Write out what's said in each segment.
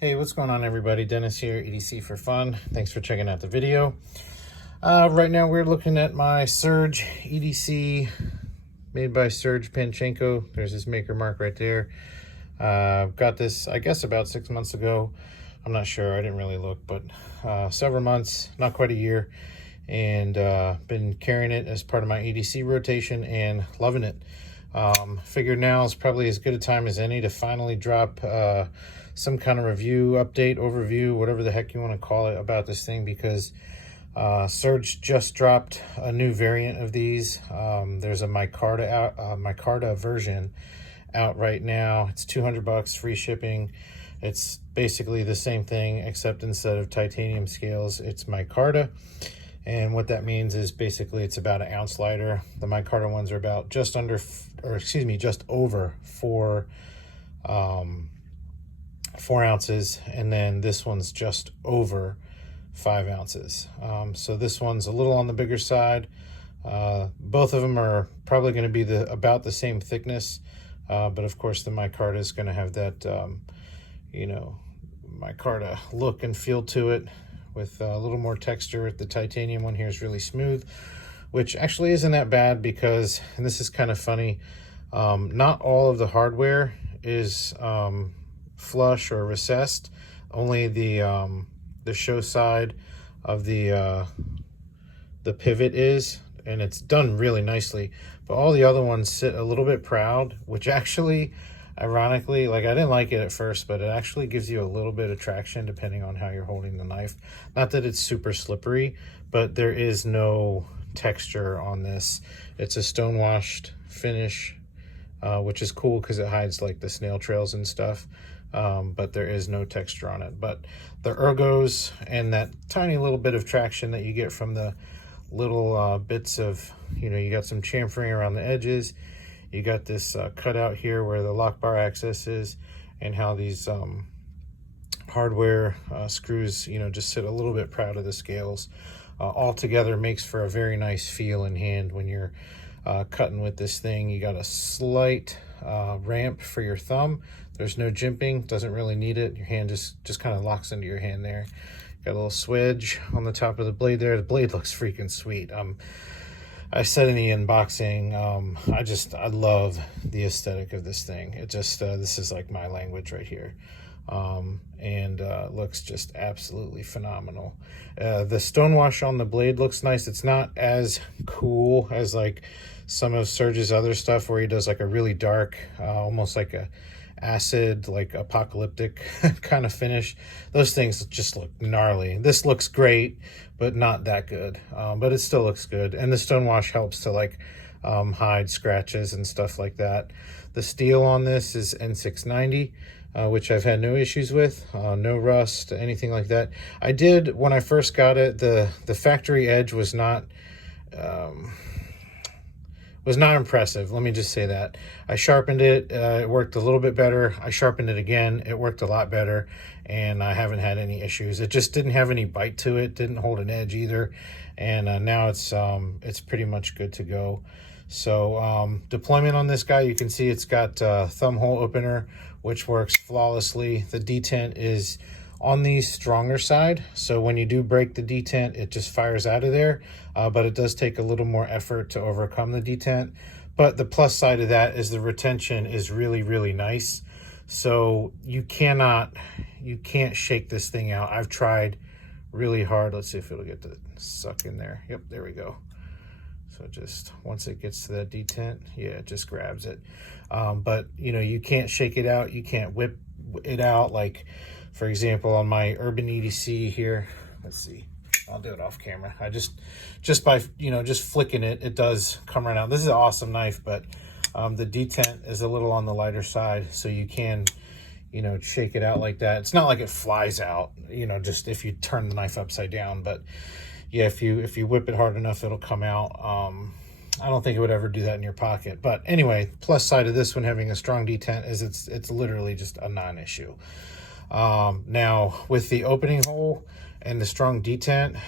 Hey, what's going on, everybody? Dennis here, EDC for Fun. Thanks for checking out the video. Right now we're looking at my Serge EDC made by Serge Panchenko. There's his maker mark right there. Got this, I guess, about 6 months ago. I'm not sure, I didn't really look, but several months, not quite a year, and been carrying it as part of my EDC rotation and loving it. Figured now is probably as good a time as any to finally drop some kind of review, update, overview, whatever the heck you want to call it about this thing, because Serge just dropped a new variant of these. There's a Micarta version out right now. It's $200, free shipping. It's basically the same thing, except instead of titanium scales, it's Micarta. And what that means is basically it's about an ounce lighter. The Micarta ones are about just over 4 ounces, and then this one's just over 5 ounces. So this one's a little on the bigger side. Both of them are probably going to be about the same thickness, but of course the Micarta is going to have that Micarta look and feel to it, with a little more texture. The titanium one here is really smooth, which actually isn't that bad because, and this is kind of funny, not all of the hardware is flush or recessed. Only the show side of the pivot is, and it's done really nicely. But all the other ones sit a little bit proud, which actually, ironically, like, I didn't like it at first, but it actually gives you a little bit of traction depending on how you're holding the knife. Not that it's super slippery, but there is no texture on this. It's a stone-washed finish, which is cool because it hides like the snail trails and stuff, but there is no texture on it. But the ergos and that tiny little bit of traction that you get from the little bits of, you got some chamfering around the edges. You got this cutout here where the lock bar access is, and how these hardware screws, just sit a little bit proud of the scales. All together makes for a very nice feel in hand when you're cutting with this thing. You got a slight ramp for your thumb. There's no jimping, doesn't really need it. Your hand just kind of locks into your hand there. Got a little swedge on the top of the blade there. The blade looks freaking sweet. I said in the unboxing, I love the aesthetic of this thing. It just, this is like my language right here. And looks just absolutely phenomenal. The stonewash on the blade looks nice. It's not as cool as like some of Serge's other stuff where he does like a really dark, almost like a acid, like apocalyptic kind of finish. Those things just look gnarly. This looks great, but not that good, but it still looks good. And the stonewash helps to like hide scratches and stuff like that. The steel on this is N690, which I've had no issues with, no rust, anything like that. I did, when I first got it, the factory edge was not impressive. Let me just say that. I sharpened it, it worked a little bit better. I sharpened it again, it worked a lot better, and I haven't had any issues. It just didn't have any bite to it, didn't hold an edge either, and now it's pretty much good to go. So deployment on this guy, you can see it's got thumb hole opener, which works flawlessly. The detent is on the stronger side, so when you do break the detent, it just fires out of there, but it does take a little more effort to overcome the detent. But the plus side of that is the retention is really, really nice. So you can't shake this thing out. I've tried really hard. Let's see if it'll get to suck in there. Yep, there we go. So just once it gets to that detent, yeah, it just grabs it. But you can't shake it out. You can't whip it out. Like, for example, on my Urban EDC here, let's see, I'll do it off camera. I just by, just flicking it, it does come right out. This is an awesome knife, but the detent is a little on the lighter side, so you can, shake it out like that. It's not like it flies out, just if you turn the knife upside down, but yeah, if you whip it hard enough, it'll come out. I don't think it would ever do that in your pocket. But anyway, plus side of this one having a strong detent is it's literally just a non-issue. Now with the opening hole and the strong detent,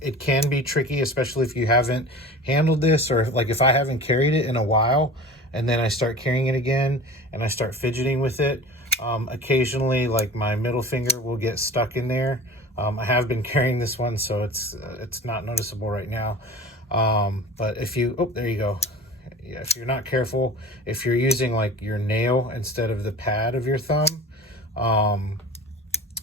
it can be tricky, especially if you haven't handled this, or like if I haven't carried it in a while and then I start carrying it again and I start fidgeting with it. Occasionally, like my middle finger will get stuck in there. I have been carrying this one, so it's not noticeable right now. But if you, oh, there you go. Yeah, if you're not careful, if you're using like your nail instead of the pad of your thumb,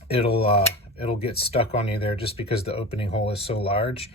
it'll get stuck on you there just because the opening hole is so large.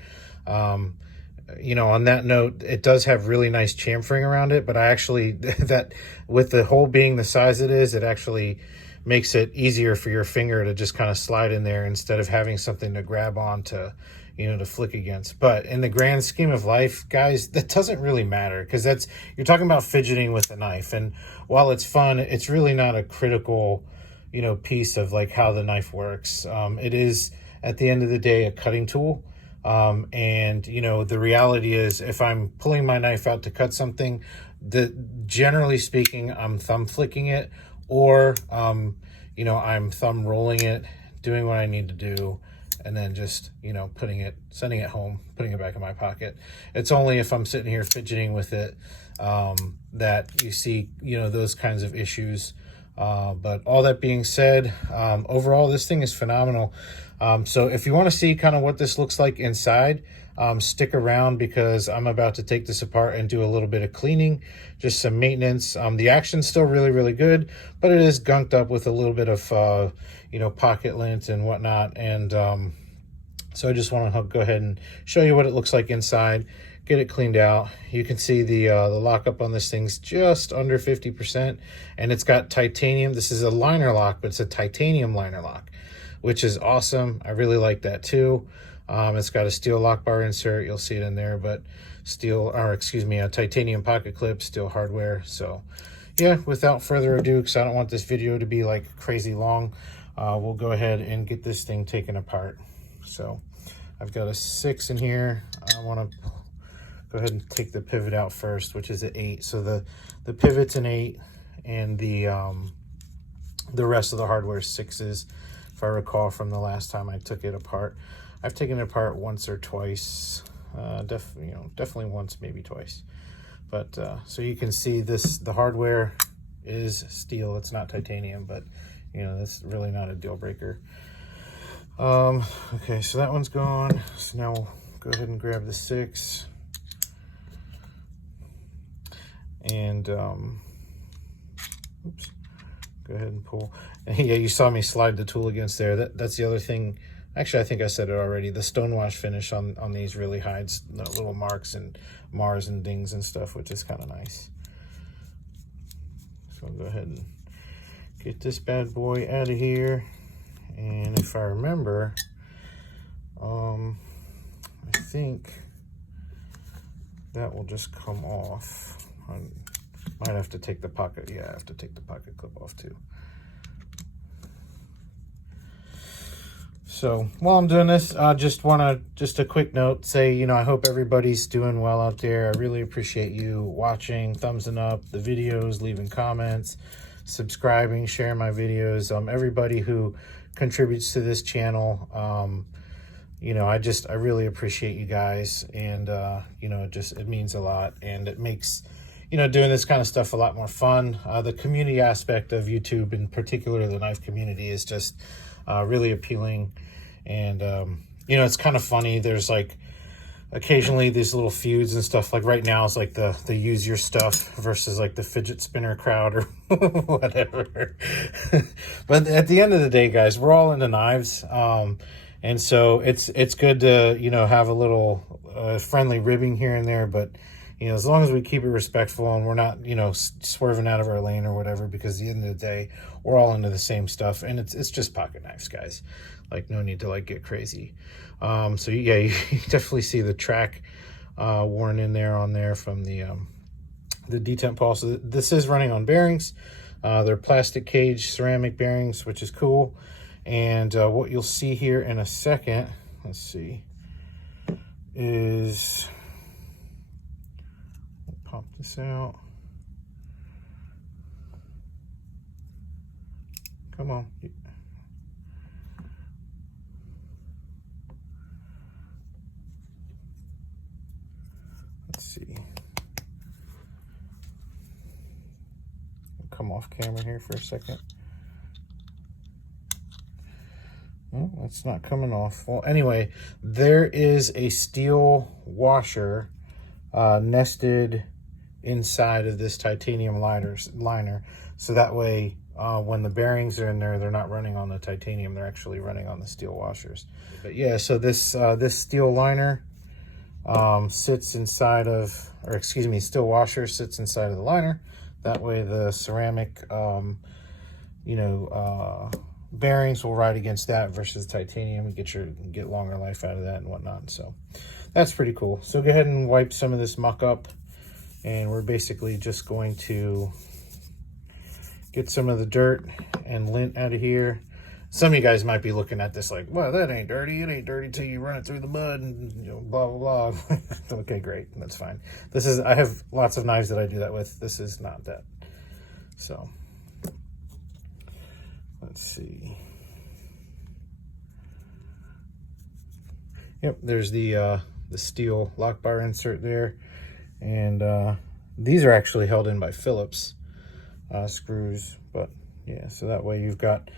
You know, on that note, it does have really nice chamfering around it, but I actually, that with the hole being the size it is, it actually makes it easier for your finger to just kind of slide in there instead of having something to grab on to, you know, to flick against. But in the grand scheme of life, guys, that doesn't really matter, because that's, you're talking about fidgeting with a knife. And while it's fun, it's really not a critical, you know, piece of like how the knife works. It is, at the end of the day, a cutting tool. And you know, the reality is, if I'm pulling my knife out to cut something, generally speaking, I'm thumb flicking it, or you know, I'm thumb rolling it, doing what I need to do, and then just, you know, sending it home, putting it back in my pocket. It's only if I'm sitting here fidgeting with it that you see, you know, those kinds of issues. But all that being said, overall, this thing is phenomenal. So if you want to see kind of what this looks like inside, stick around, because I'm about to take this apart and do a little bit of cleaning, just some maintenance. The action's still really, really good, but it is gunked up with a little bit of, you know, pocket lint and whatnot. And so I just want to go ahead and show you what it looks like inside, get it cleaned out. You can see the lockup on this thing's just under 50%, and it's got titanium. This is a liner lock, but it's a titanium liner lock, which is awesome. I really like that too. It's got a steel lock bar insert. You'll see it in there, but a titanium pocket clip, steel hardware. So yeah, without further ado, because I don't want this video to be like crazy long, we'll go ahead and get this thing taken apart. So I've got a 6 in here. I want to go ahead and take the pivot out first, which is an 8. So the pivot's an 8, and the rest of the hardware is 6s. If I recall from the last time I took it apart, I've taken it apart once or twice, definitely once, maybe twice. But so you can see the hardware is steel. It's not titanium, but you know, that's really not a deal breaker. Okay, so that one's gone. So now we'll go ahead and grab the 6. And oops, go ahead and pull. And yeah, you saw me slide the tool against there. That's the other thing. Actually, I think I said it already. The stonewash finish on these really hides the little marks and mars and dings and stuff, which is kind of nice. So I'll go ahead and get this bad boy out of here. And if I remember, I think that will just come off. I might have to take the pocket. Yeah, I have to take the pocket clip off too. So while I'm doing this, I just a quick note, say, you know, I hope everybody's doing well out there. I really appreciate you watching, thumbsing up the videos, leaving comments, subscribing, sharing my videos. Everybody who contributes to this channel, you know, I really appreciate you guys. And you know, it means a lot, and it makes, you know, doing this kind of stuff a lot more fun. The community aspect of YouTube, in particular the knife community, is just really appealing. And you know, it's kind of funny. There's like occasionally these little feuds and stuff. Like right now it's like the use your stuff versus like the fidget spinner crowd or whatever. But at the end of the day, guys, we're all into knives. And so it's good to, you know, have a little friendly ribbing here and there, but you know, as long as we keep it respectful and we're not, you know, swerving out of our lane or whatever, because at the end of the day, we're all into the same stuff, and it's just pocket knives, guys. Like, no need to like get crazy. So yeah, you definitely see the track worn in there on there from the detent pawl. So this is running on bearings. They're plastic cage ceramic bearings, which is cool. And what you'll see here in a second, let's see, is, we'll pop this out. Come on. Let's see. We'll come off camera here for a second. Oh, it's not coming off. Well, anyway, there is a steel washer nested inside of this titanium liner. So that way, when the bearings are in there, they're not running on the titanium, they're actually running on the steel washers. But yeah, so this steel liner sits inside of, or excuse me, steel washer sits inside of the liner. That way the ceramic, bearings will ride against that versus titanium. Get longer life out of that and whatnot. So that's pretty cool. So go ahead and wipe some of this muck up, and we're basically just going to get some of the dirt and lint out of here. Some of you guys might be looking at this like, well, that ain't dirty. It ain't dirty till you run it through the mud and blah, blah, blah. Okay, great. That's fine. I have lots of knives that I do that with. This is not that. So let's see. Yep, there's the steel lock bar insert there. And these are actually held in by Phillips screws. But yeah, so that way you've got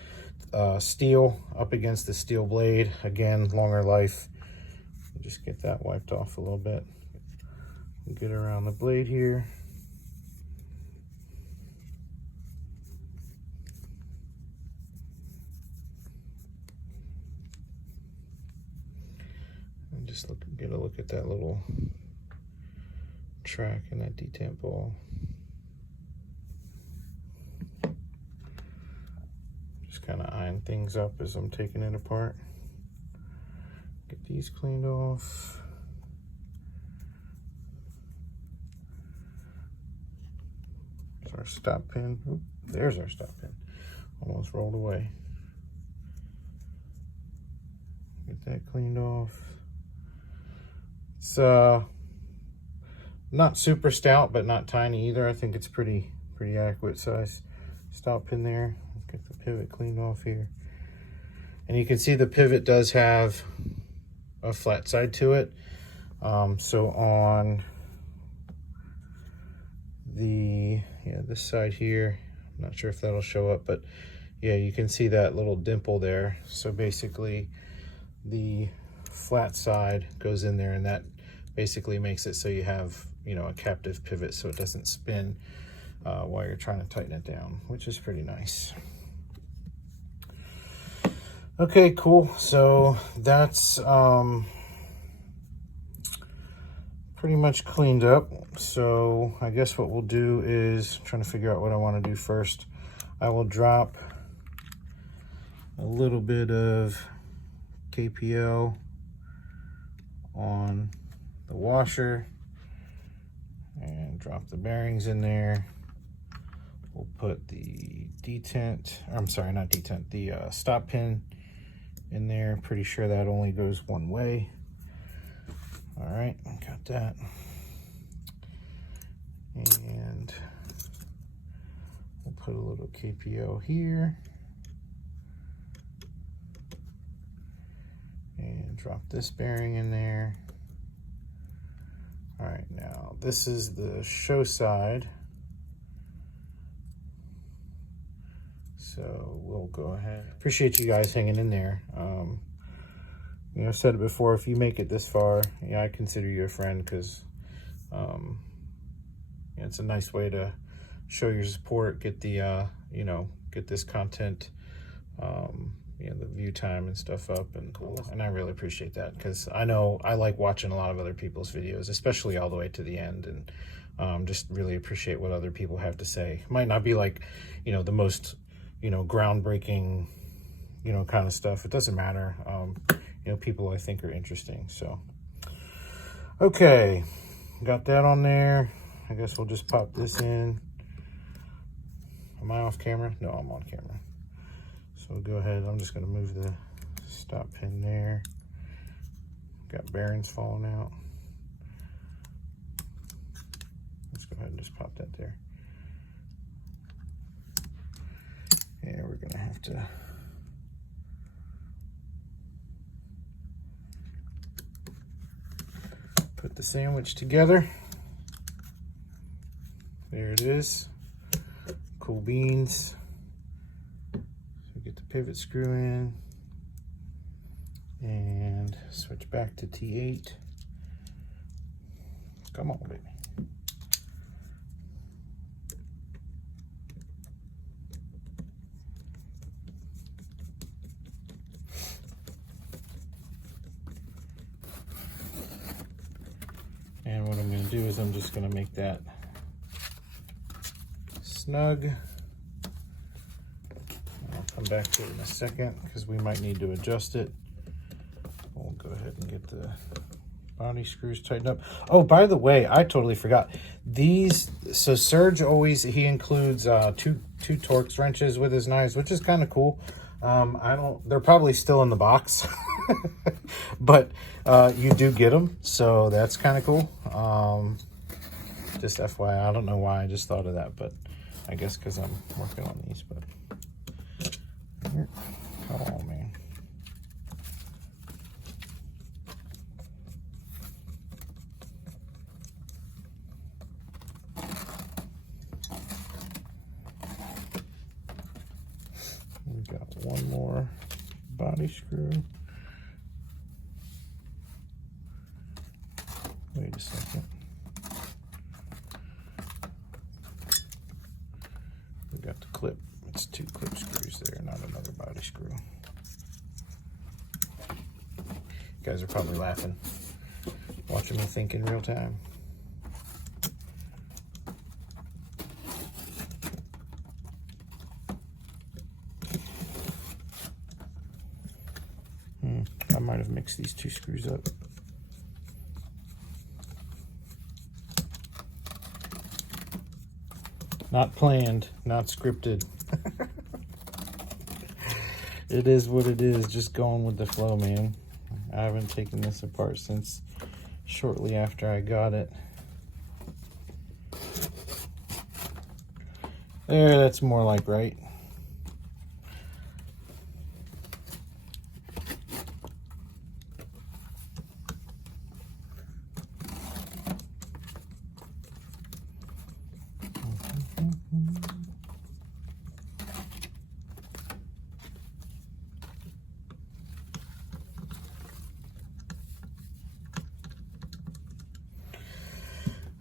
steel up against the steel blade. Again, longer life. Just get that wiped off a little bit. Get around the blade here. And just get a look at that little track and that detent ball. Kind of eyeing things up as I'm taking it apart. Get these cleaned off. There's our stop pin. Oop, there's our stop pin. Almost rolled away. Get that cleaned off. It's not super stout, but not tiny either. I think it's pretty adequate size stop pin there. Get the pivot cleaned off here. And you can see the pivot does have a flat side to it. So on this side here, I'm not sure if that'll show up, but yeah, you can see that little dimple there. So basically the flat side goes in there, and that basically makes it so you have, a captive pivot so it doesn't spin while you're trying to tighten it down, which is pretty nice. Okay, cool. So that's pretty much cleaned up. So I guess what we'll do is trying to figure out what I want to do first. I will drop a little bit of KPL on the washer and drop the bearings in there. We'll put the detent, I'm sorry, not detent, the stop pin in there. Pretty sure that only goes one way. All right, got that. And we'll put a little KPO here. And drop this bearing in there. All right, now this is the show side. So we'll go ahead. Appreciate you guys hanging in there. I've said it before, if you make it this far, I consider you a friend, because it's a nice way to show your support, get the, get this content, the view time and stuff up, and I really appreciate that, because I know I like watching a lot of other people's videos, especially all the way to the end, and just really appreciate what other people have to say. Might not be like, the most, groundbreaking, kind of stuff. It doesn't matter. People I think are interesting. So, okay, got that on there. I guess we'll just pop this in. Am I off camera? No, I'm on camera. So we'll go ahead. I'm just going to move the stop pin there. Got bearings falling out. Let's go ahead and just pop that there. Yeah, we're going to have to put the sandwich together. There it is. Cool beans. So get the pivot screw in. And switch back to T8. Come on, baby. And what I'm going to do is I'm just going to make that snug. I'll come back to it in a second because we might need to adjust it. We'll go ahead and get the body screws tightened up. Oh, by the way, I totally forgot. These, so Serge always, he includes two Torx wrenches with his knives, which is kind of cool. They're probably still in the box, but you do get them, so that's kind of cool. Just FYI, I don't know why I just thought of that, but I guess because I'm working on these. But come on, man. We've got one more body screw. Wait a second. We got the clip. It's 2 clip screws there, not another body screw. You guys are probably laughing, watching me think in real time. I might have mixed these 2 screws up. Not planned, not scripted. It is what it is, just going with the flow, man. I haven't taken this apart since shortly after I got it. There, that's more like right.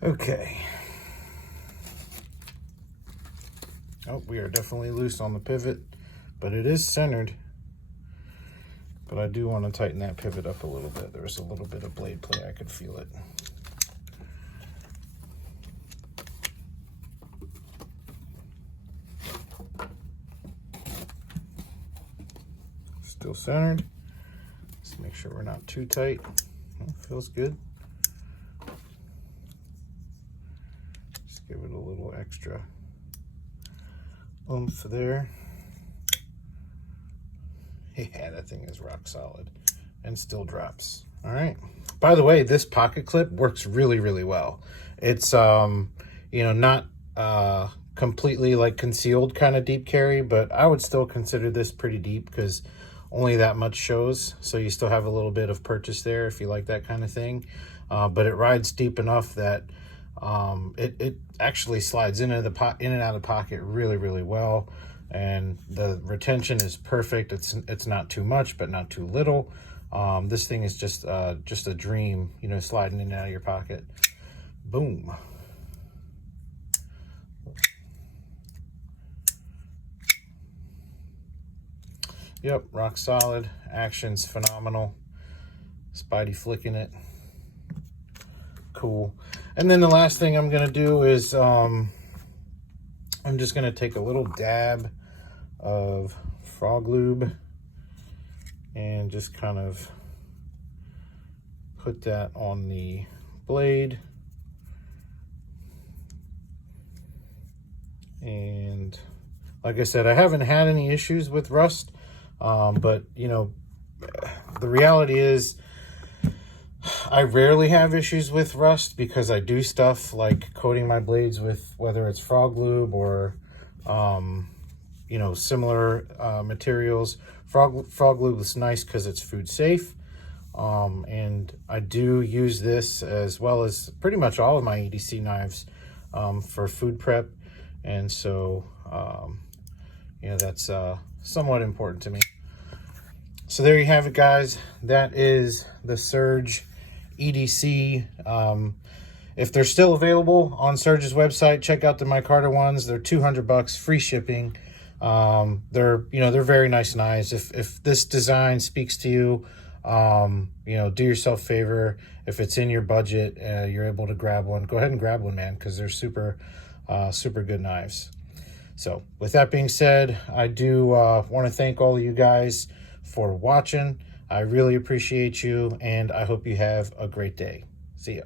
Okay. Oh, we are definitely loose on the pivot, but it is centered. But I do want to tighten that pivot up a little bit. There's a little bit of blade play. I could feel it. Still centered. Let's make sure we're not too tight. Oh, feels good. Just give it a little extra oomph there. Yeah, that thing is rock solid and still drops. All right. By the way, this pocket clip works really, really well. It's, you know, not completely like concealed kind of deep carry, but I would still consider this pretty deep because only that much shows. So you still have a little bit of purchase there if you like that kind of thing. But it rides deep enough that it actually slides in and out of the pocket really, really well. And the retention is perfect. It's not too much, but not too little. This thing is just a dream, you know, sliding in and out of your pocket. Boom. Yep, rock solid. Action's phenomenal. Spidey flicking it. Cool. And then the last thing I'm gonna do is I'm just gonna take a little dab of frog lube and just kind of put that on the blade. And like I said, I haven't had any issues with rust, but you know, the reality is I rarely have issues with rust because I do stuff like coating my blades with whether it's frog lube or you know, similar materials. Frog lube is nice because it's food safe, and I do use this as well as pretty much all of my EDC knives for food prep, and so you know, that's somewhat important to me. So there you have it, guys. That is the Serge EDC. If they're still available on Serge's website, check out the Micarta ones. They're $200, free shipping. They're very nice knives. If this design speaks to you, do yourself a favor. If it's in your budget, you're able to grab one, go ahead and grab one, man, because they're super good knives. So with that being said, I do want to thank all of you guys for watching. I really appreciate you, and I hope you have a great day. See ya.